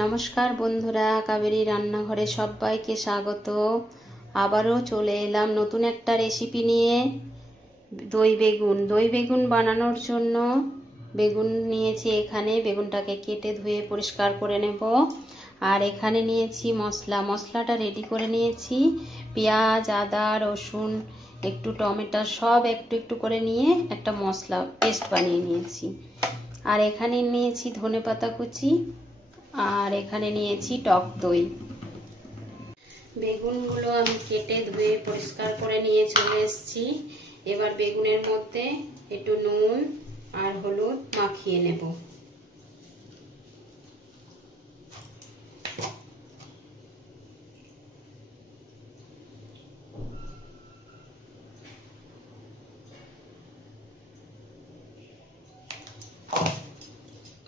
नमस्कार बंधुरा कावेरी रान्नाघरे सबाइके स्वागत। आबारो चले एलाम नतून एकटा रेसिपि निये। दई बेगुन बानानोर जोन्नो बेगुन नियेछि एखाने। बेगुनटाके केटे धुए परिष्कार करे नेब। आर एखाने नियेछि मशलाटा रेडी करे नियेछि। पेंयाज आदा रसुन एकटू टमेटो सब एकटू एकटू करे निये एकटा मशला पेस्ट बानिये नियेछि। आर एखाने नियेछि धनेपाता कुचि और एखाने नियेछि टक दई। बेगुनगुलो आमी केटे धुए परिष्कार करे निये चले एसेछि। एबार बेगुनेर मধ্যে एकटू नुन और हलुद माखिए नेब।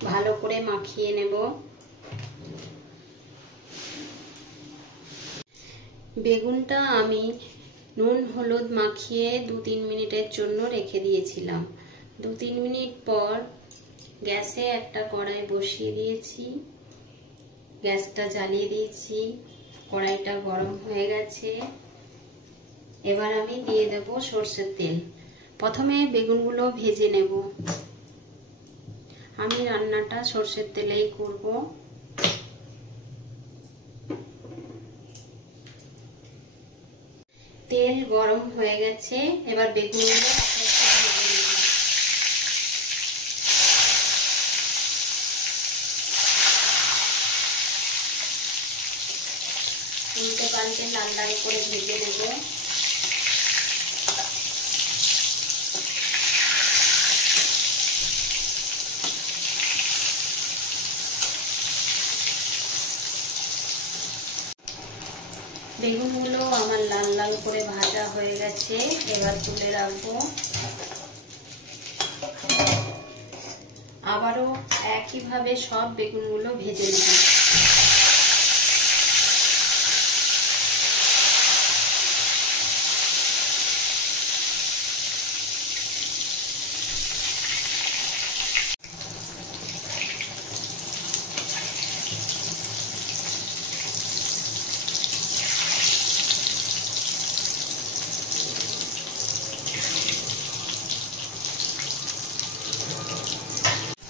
भालो करे माखिए नेब। बेगुनटा आमी नुन हलुद माखिए 2-3 मिनिटेर जोन्नो रेखे दिएछिलाम। 2-3 मिनिट पर गैसे एकटा कड़ाई बसिए दिएछि। गैसटा जालिए दिएछि। कड़ाईटा गरम हये गेछे। एबार आमी दिए देब सर्षेर तेल। प्रथमे बेगुनगुलो भेजे नेब। आमी रान्नाटा सर्षेर तेलेई करब। तेल गरम हये गेछे। एबार बेगुनगुलो उल्टे पाल्टे लाल लाल करे भेजे नेब। बेगुनगुलो आमार लाल लाल करे भाजा हये गेछे। एबार तुले राखबो। आबारो एकई भावे सब बेगुनगुलो भेजे नेब।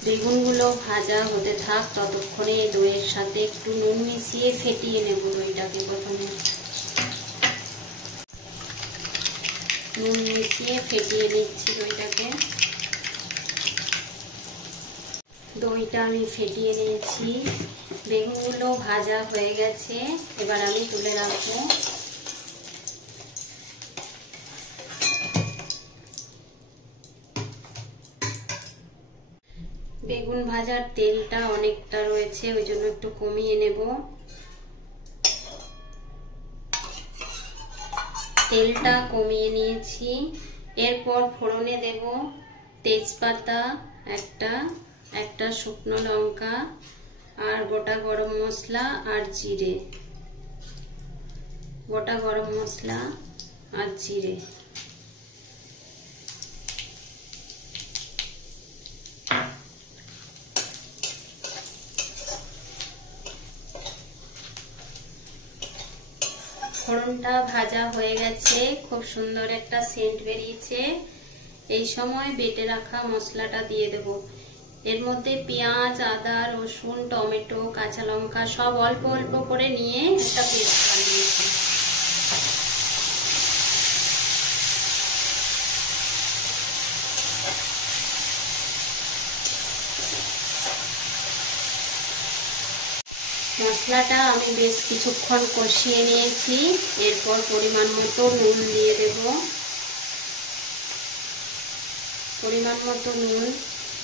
बेगुनगुलो भाजा होते थाक ततक्षणे दইয়ের সাথে একটু নুন মিশিয়ে ফেটিয়ে নেব। দইটাকে প্রথমে নুন মিশিয়ে ফেটিয়ে নিচ্ছি দইটাকে। দইটা আমি ফেটিয়ে নিয়েছি। বেগুনগুলো ভাজা হয়ে গেছে। এবার আমি তুলে রাখবো। বেগুন ভাজার তেলটা অনেকটা রয়েছে, ওই জন্য একটু কমিয়ে নেব। তেলটা কমিয়ে নিয়েছি। এরপর ফোড়নে দেব তেজপাতা একটা শুকনো লঙ্কা আর গোটা গরম মশলা আর জিরে। গোটা গরম মশলা আর জিরে। ফোড়নটা ভাজা হয়ে গেছে। খুব সুন্দর একটা সেন্ট বেরিয়েছে। এই সময় বেটে রাখা মশলাটা দিয়ে দেব। এর মধ্যে পেঁয়াজ আদা রসুন টমেটো কাঁচা লঙ্কা সব অল্প অল্প করে নিয়ে একটা পেস্ট বানিয়েছি। মশলাটা আমি বেশ কিছুক্ষণ কষিয়ে নিয়েছি। এরপর পরিমাণ মতো নুন দিয়ে দেব। পরিমাণ মতো নুন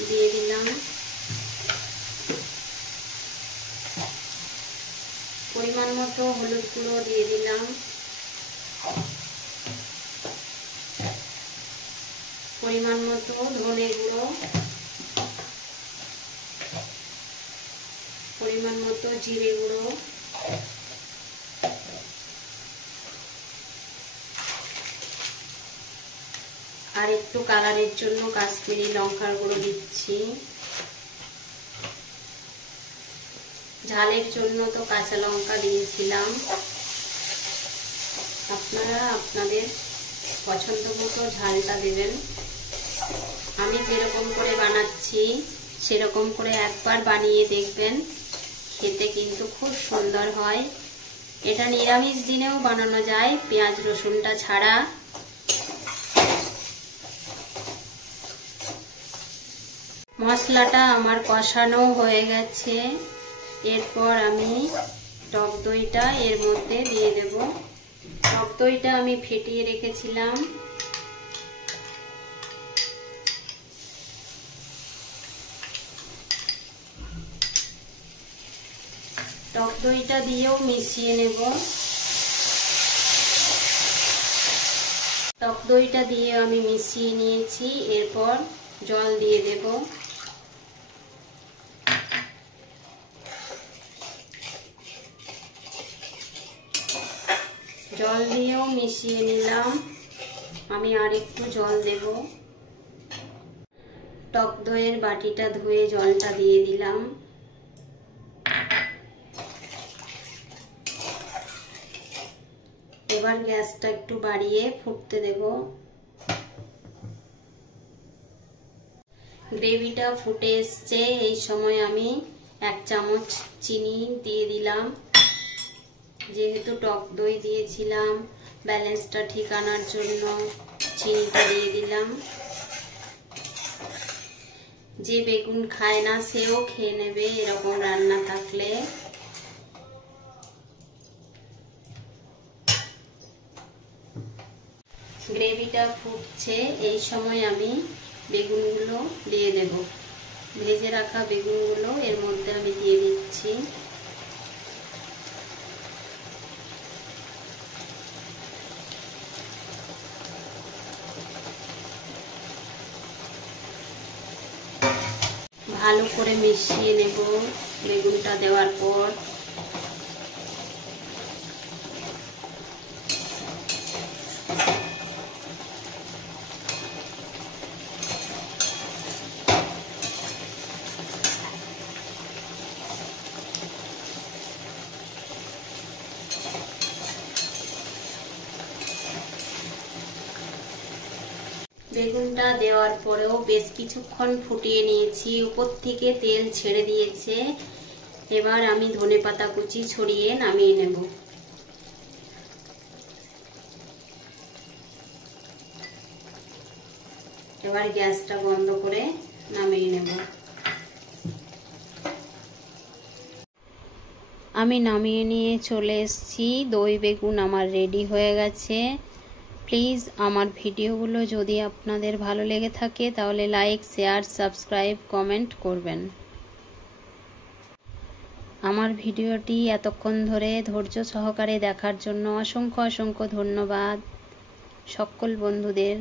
দিয়ে দিলাম। পরিমাণ মতো হলুদ গুঁড়ো দিয়ে দিলাম। পরিমাণ মতো ধনে গুঁড়ো। পরিমাণ মতো জিরে গুঁড়ো। আর একটু কালারের জন্য কাশ্মীরি লঙ্কার গুঁড়ো দিচ্ছি। ঝালের জন্য তো কাঁচা লঙ্কা দিয়েছিলাম, আপনারা আপনাদের পছন্দ মতো ঝালটা দেবেন। আমি যেরকম করে বানাচ্ছি সেরকম করে একবার বানিয়ে দেখবেন, খেতে কিন্তু খুব সুন্দর হয়। এটা নিরামিষ দিনেও বানানো যায় পেঁয়াজ রসুনটা ছাড়া। মশলাটা আমার কষানো হয়ে গেছে, এরপর আমি টক দইটা এর মধ্যে দিয়ে দেব। টক দইটা আমি ফেটিয়ে রেখেছিলাম। টক দইটা দিয়েও মিশিয়ে নেব। টক দইটা দিয়ে আমি মিশিয়ে নিয়েছি, এরপর জল দিয়ে দেব। জল দিয়েও মিশিয়ে নিলাম, আমি আর একটু জল দেব। টক দইয়ের বাটিটা ধুয়ে জলটা দিয়ে দিলাম। এবার গ্যাসটা একটু বাড়িয়ে ফুটতে দেব। গ্রেভিটা ফুটে এসছে, এই সময় আমি 1 চামচ চিনি দিয়ে দিলাম। যেহেতু টক দই দিয়েছিলাম, ব্যালেন্সটা ঠিক আনার জন্য চিনিটা দিয়ে দিলাম। যে বেগুন খায় না সেও খেয়ে নেবে এরকম রান্না থাকলে। গ্রেভিটা ফুটছে, এই সময় আমি বেগুনগুলো দিয়ে দেব। ভেজে রাখা বেগুনগুলো এর মধ্যে আমি দিয়ে দিচ্ছি। ভালো করে মিশিয়ে নেব বেগুনটা দেওয়ার পর। বেগুনটা দেওয়ার পরেও বেশ কিছুক্ষণ ফুটিয়ে নিয়েছি, উপর থেকে তেল ছেড়ে দিয়েছে। এবার আমি ধনেপাতা কুচি ছড়িয়ে নামিয়ে নেব। এবার গ্যাসটা বন্ধ করে নামিয়ে নেব। আমি নামিয়ে নিয়ে চলে এসেছি, দই বেগুন আমার রেডি হয়ে গেছে। প্লিজ আমার ভিডিওগুলো যদি আপনাদের ভালো লেগে থাকে তাহলে লাইক, শেয়ার, সাবস্ক্রাইব, কমেন্ট করবেন। আমার ভিডিওটি এতক্ষণ ধরে ধৈর্য সহকারে দেখার জন্য অসংখ্য অসংখ্য ধন্যবাদ সকল বন্ধুদের।